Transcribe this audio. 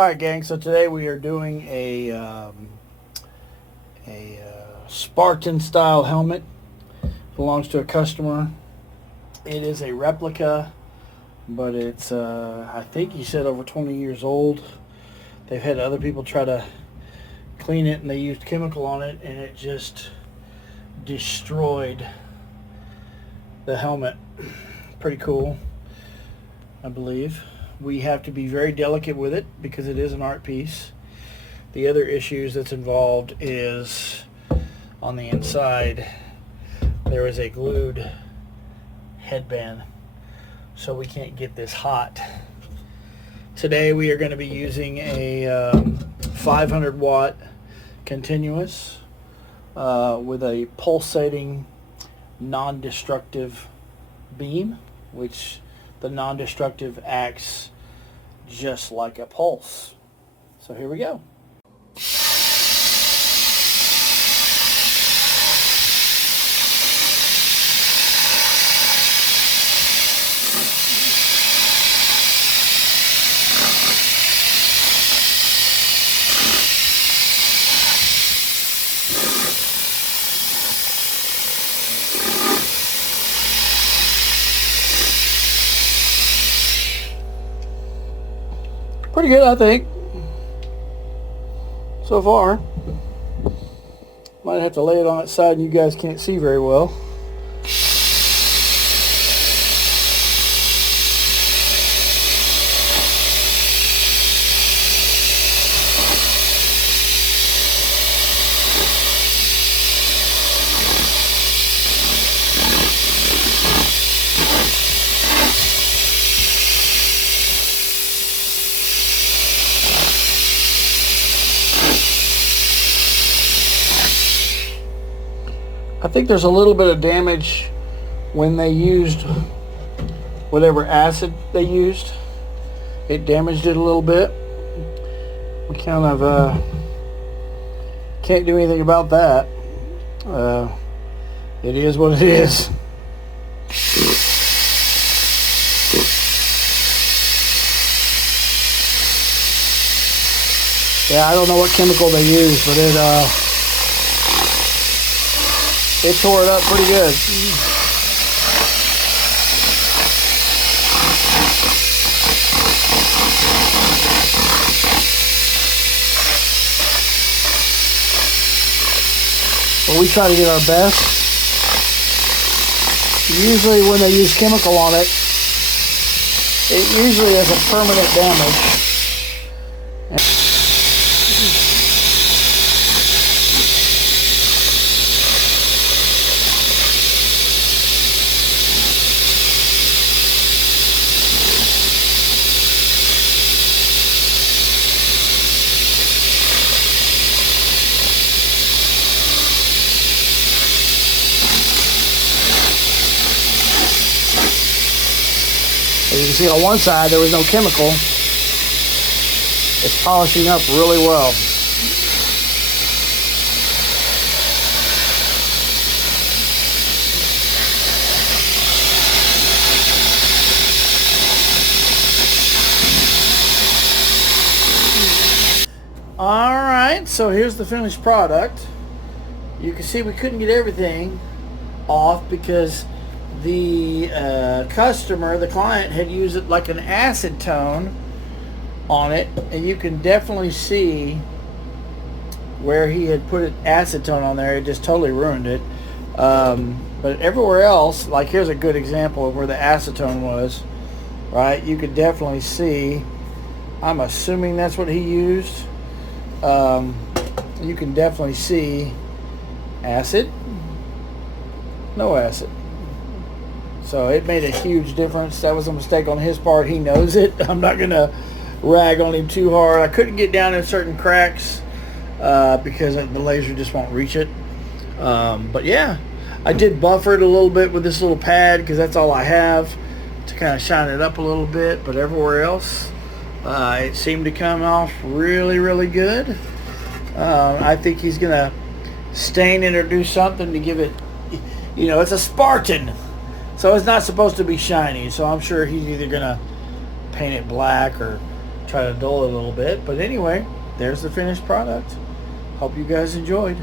Alright gang, so today we are doing a Spartan style helmet. Belongs to a customer. It is a replica, but it's I think he said over 20 years old. They've had other people try to clean it and they used chemical on it and it just destroyed the helmet. Pretty cool, I believe. We have to be very delicate with it because it is an art piece. The other issues that's involved is on the inside there is a glued headband, so we can't get this hot. Today we are going to be using a 500 watt continuous with a pulsating non-destructive beam, which the non-destructive acts just like a pulse. So here we go. Pretty good, I think, so far. Might have to lay it on its side and you guys can't see very well. I think there's a little bit of damage when they used whatever acid they used. It damaged it a little bit. We kind of can't do anything about that. It is what it is. Yeah, I don't know what chemical they used, but it tore it up pretty good. But we try to get our best. Usually when they use chemical on it, it usually has a permanent damage. As you can see on one side there was no chemical. It's polishing up really well. Alright, so here's the finished product. You can see we couldn't get everything off because the customer, the client, had used it like an acid tone on it, and you can definitely see where he had put acetone on there. It just totally ruined it. But everywhere else, like here's a good example of where the acetone was, right? You could definitely see, I'm assuming that's what he used. You can definitely see acid, no acid. So it made a huge difference. That was a mistake on his part. He knows it. I'm not going to rag on him too hard. I couldn't get down in certain cracks because the laser just won't reach it. But yeah, I did buffer it a little bit with this little pad because that's all I have to kind of shine it up a little bit. But everywhere else, it seemed to come off really, really good. I think he's going to stain it or do something to give it, you know, it's a Spartan. So it's not supposed to be shiny, so I'm sure he's either going to paint it black or try to dull it a little bit. But anyway, there's the finished product. Hope you guys enjoyed.